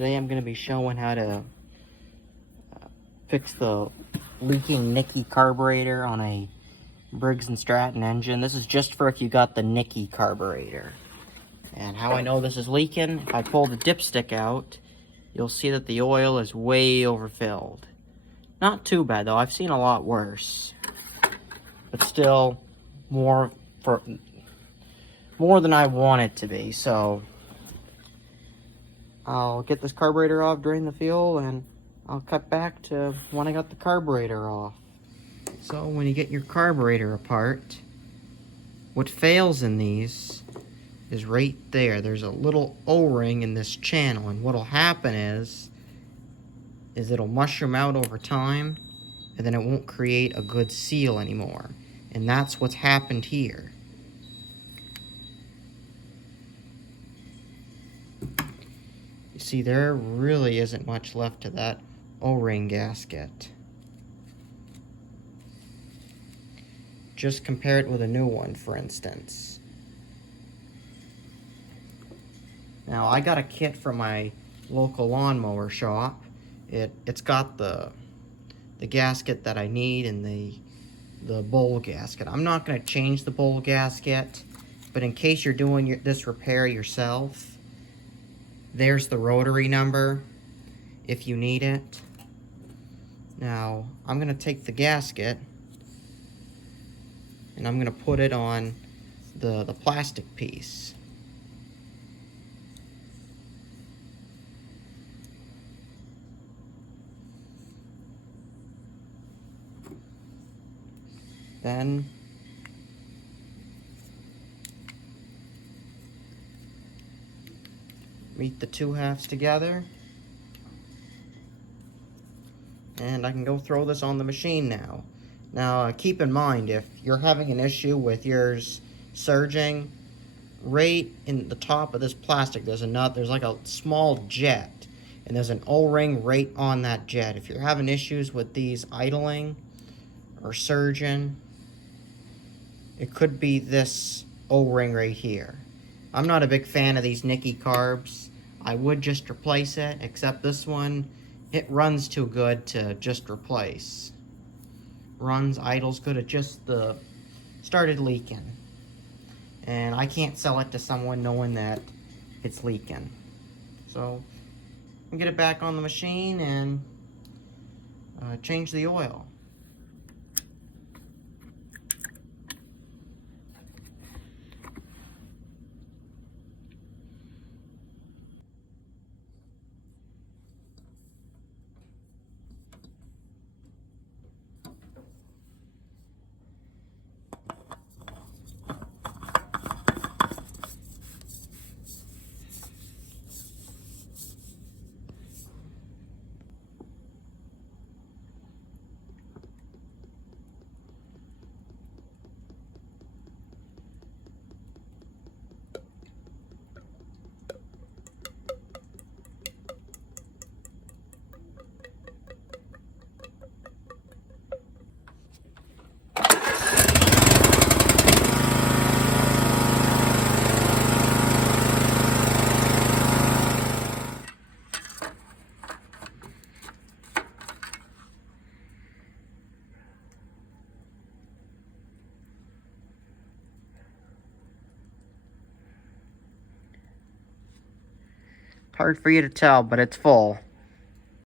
Today I'm going to be showing how to fix the leaking Nikki carburetor on a Briggs & Stratton engine. This is just for if you got the Nikki carburetor. And how I know this is leaking, if I pull the dipstick out, you'll see that the oil is way overfilled. Not too bad though, I've seen a lot worse. But still, more than I want it to be, so I'll get this carburetor off, drain the fuel, and I'll cut back to when I got the carburetor off. So when you get your carburetor apart, what fails in these is right there. There's a little O-ring in this channel, and what'll happen is it'll mushroom out over time, and then it won't create a good seal anymore. And that's what's happened here. You see, there really isn't much left to that O-ring gasket. Just compare it with a new one, for instance. Now, I got a kit from my local lawnmower shop. It's got the gasket that I need and the bowl gasket. I'm not going to change the bowl gasket, but in case you're doing this repair yourself, there's the rotary number if you need it. Now, I'm going to take the gasket and I'm going to put it on the plastic piece. Then meet the two halves together, and I can go throw this on the machine now. Now keep in mind, if you're having an issue with yours surging, right in the top of this plastic there's a nut, there's like a small jet, and there's an O-ring right on that jet. If you're having issues with these idling or surging, it could be this O-ring right here. I'm not a big fan of these Nikki carbs. I would just replace it, except this one, it runs too good to just replace. Runs, idles good, it just started leaking. And I can't sell it to someone knowing that it's leaking. So, I'll get it back on the machine and change the oil. Hard for you to tell, but it's full.